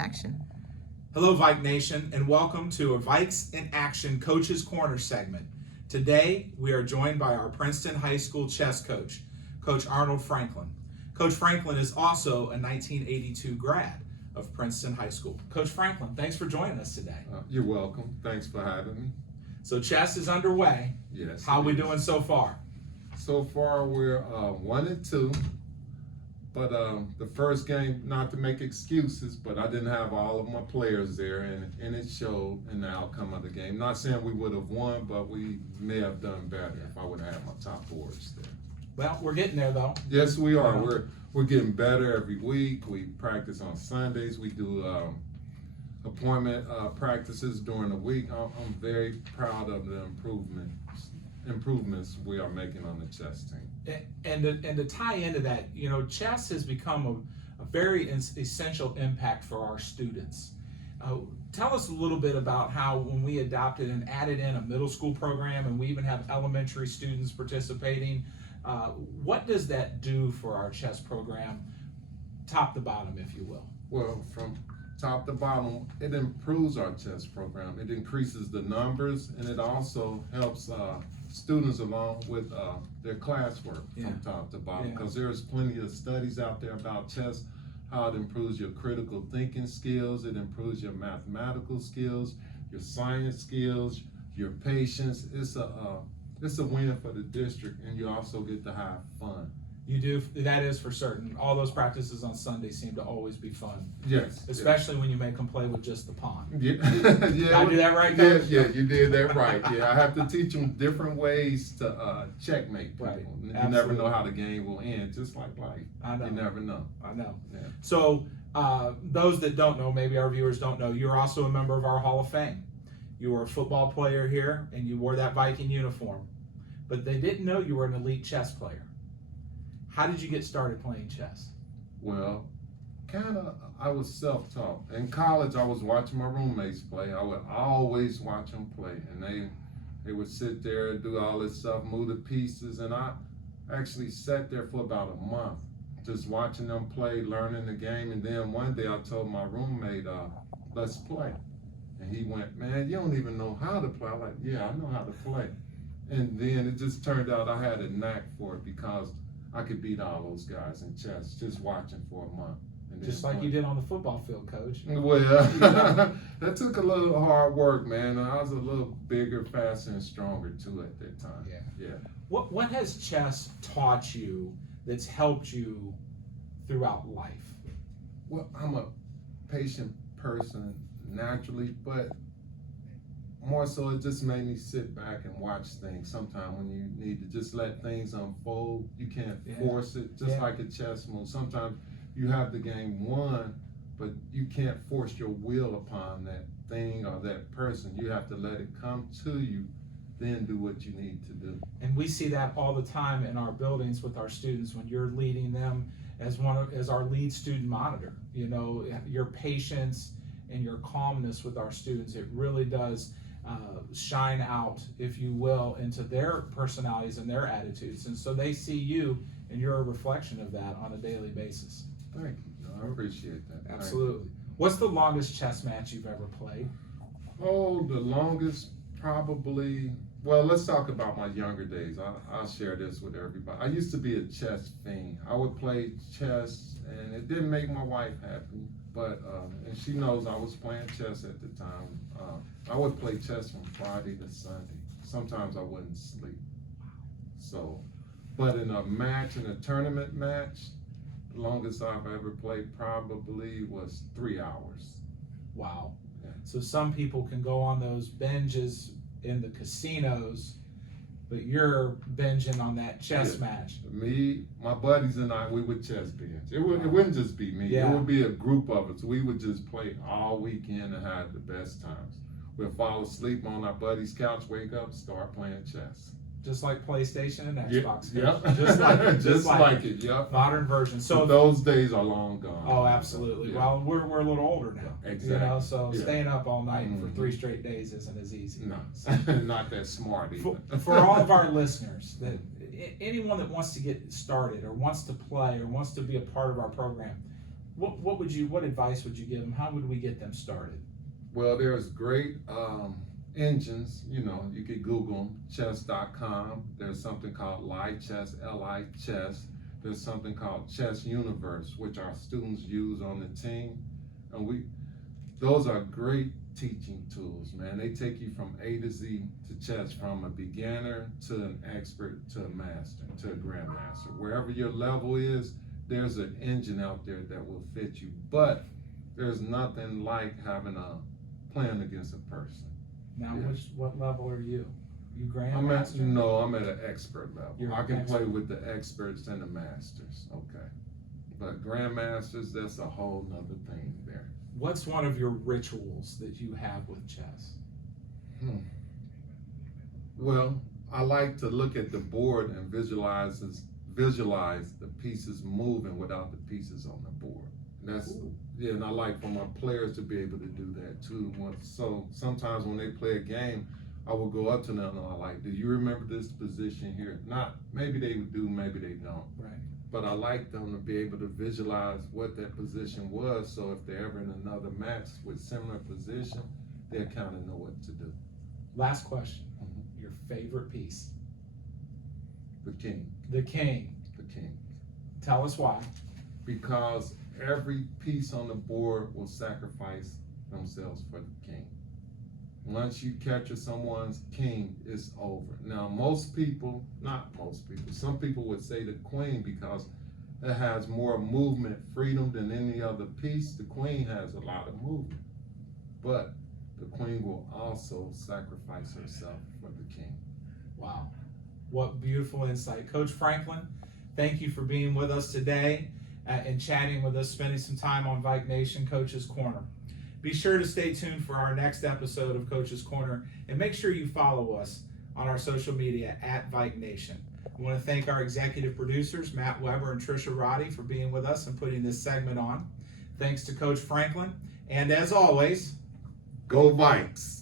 Action. Hello, Vike Nation, and welcome to a Vikes in Action Coach's Corner segment. Today, we are joined by our Princeton High School chess coach, Coach Arnold Franklin. Coach Franklin is also a 1982 grad of Princeton High School. Coach Franklin, thanks for joining us today. You're welcome. Thanks for having me. So chess is underway. Yes. How are we doing so far? So far, we're 1-2. But the first game, not to make excuses, but I didn't have all of my players there, and it showed in the outcome of the game. Not saying we would have won, but we may have done better if I would have had my top boards there. Well, we're getting there, though. Yes, we are. We're getting better every week. We practice on Sundays. We do appointment practices during the week. I'm very proud of the improvements we are making on the chess team. And to tie into that, chess has become a very essential impact for our students. Tell us a little bit about how when we adopted and added in a middle school program, and we even have elementary students participating, what does that do for our chess program, top to bottom, if you will? Well, from top to bottom, it improves our chess program. It increases the numbers, and it also helps students along with their classwork from top to bottom, because there's plenty of studies out there about chess, how it improves your critical thinking skills, it improves your mathematical skills, your science skills, your patience. It's a win for the district, and you also get to have fun. You do, that is for certain. All those practices on Sunday seem to always be fun. Yes. Especially when you make them play with just the pawn. Yeah. Did I do that right, Coach? Yeah, you did that right. Yeah, I have to teach them different ways to checkmate people. Right. You Absolutely. never know how the game will end, just like life. I know. You never know. I know. Yeah. So those that don't know, maybe our viewers don't know, you're also a member of our Hall of Fame. You were a football player here, and you wore that Viking uniform. But they didn't know you were an elite chess player. How did you get started playing chess? Well, I was self-taught. In college, I was watching my roommates play. I would always watch them play, and they would sit there and do all this stuff, move the pieces, and I actually sat there for about a month, just watching them play, learning the game, and then one day I told my roommate, let's play. And he went, man, you don't even know how to play. I'm like, yeah, I know how to play. And then it just turned out I had a knack for it, because I could beat all those guys in chess just watching for a month. And Just like you did on the football field, Coach. Well, that took a little hard work, man. I was a little bigger, faster, and stronger too at that time. Yeah. What has chess taught you that's helped you throughout life? Well, I'm a patient person naturally, but more so it just made me sit back and watch things. Sometimes when you need to just let things unfold, you can't force it, just like a chess move. Sometimes you have the game won, but you can't force your will upon that thing or that person. You have to let it come to you, then do what you need to do. And we see that all the time in our buildings with our students when you're leading them as our lead student monitor. Your patience and your calmness with our students, it really does shine out, if you will, into their personalities and their attitudes. And so they see you, and you're a reflection of that on a daily basis. Thank you. I appreciate that. Absolutely. What's the longest chess match you've ever played? Oh, the longest probably, well, let's talk about my younger days. I'll share this with everybody. I used to be a chess fiend. I would play chess, and it didn't make my wife happy, but, and she knows I was playing chess at the time. I would play chess from Friday to Sunday. Sometimes I wouldn't sleep. So, but in a tournament match, the longest I've ever played probably was 3 hours. Wow. Yeah. So some people can go on those binges in the casinos, but you're binging on that chess match. Me, my buddies and I, we would chess binge. It wouldn't just be me. It would be a group of us. We would just play all weekend and have the best times. We'll fall asleep on our buddy's couch, wake up, start playing chess. Just like PlayStation and Xbox. Yep. Just like it. Yep. Modern version. So those days are long gone. Oh, absolutely. Yeah. Well, we're a little older now. Exactly. So staying up all night for 3 straight days isn't as easy. No, not that smart either. For all of our listeners, anyone that wants to get started or wants to play or wants to be a part of our program, What advice would you give them? How would we get them started? Well, there's great engines. You know, you could Google them, chess.com. There's something called Live Chess, Li Chess. There's something called Chess Universe, which our students use on the team, and those are great teaching tools, man. They take you from A to Z to chess, from a beginner to an expert to a master to a grandmaster. Wherever your level is, there's an engine out there that will fit you. But there's nothing like playing against a person. Now, Yeah. what level are you? You I'm at grandmaster? an expert level. You're I can an play expert. with the experts and the masters. Okay, but grandmasters, that's a whole nother thing there. What's one of your rituals that you have with chess? Well, I like to look at the board and visualize the pieces moving without the pieces on the board. Ooh. Yeah, and I like for my players to be able to do that too. So sometimes when they play a game, I will go up to them and I like, do you remember this position here? Not, maybe they do, maybe they don't. Right. But I like them to be able to visualize what that position was, so if they're ever in another match with similar position, they'll kind of know what to do. Last question. Your favorite piece? The king. The king. The king. Tell us why. Because every piece on the board will sacrifice themselves for the king. Once you capture someone's king, it's over. Now, some people would say the queen because it has more movement freedom than any other piece. The queen has a lot of movement, but the queen will also sacrifice herself for the king. Wow. What beautiful insight. Coach Franklin, thank you for being with us today and chatting with us, spending some time on Vike Nation Coach's Corner. Be sure to stay tuned for our next episode of Coach's Corner, and make sure you follow us on our social media at Vike Nation. I want to thank our executive producers, Matt Weber and Trisha Roddy, for being with us and putting this segment on. Thanks to Coach Franklin, and as always, Go Vikes!